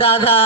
দাদা।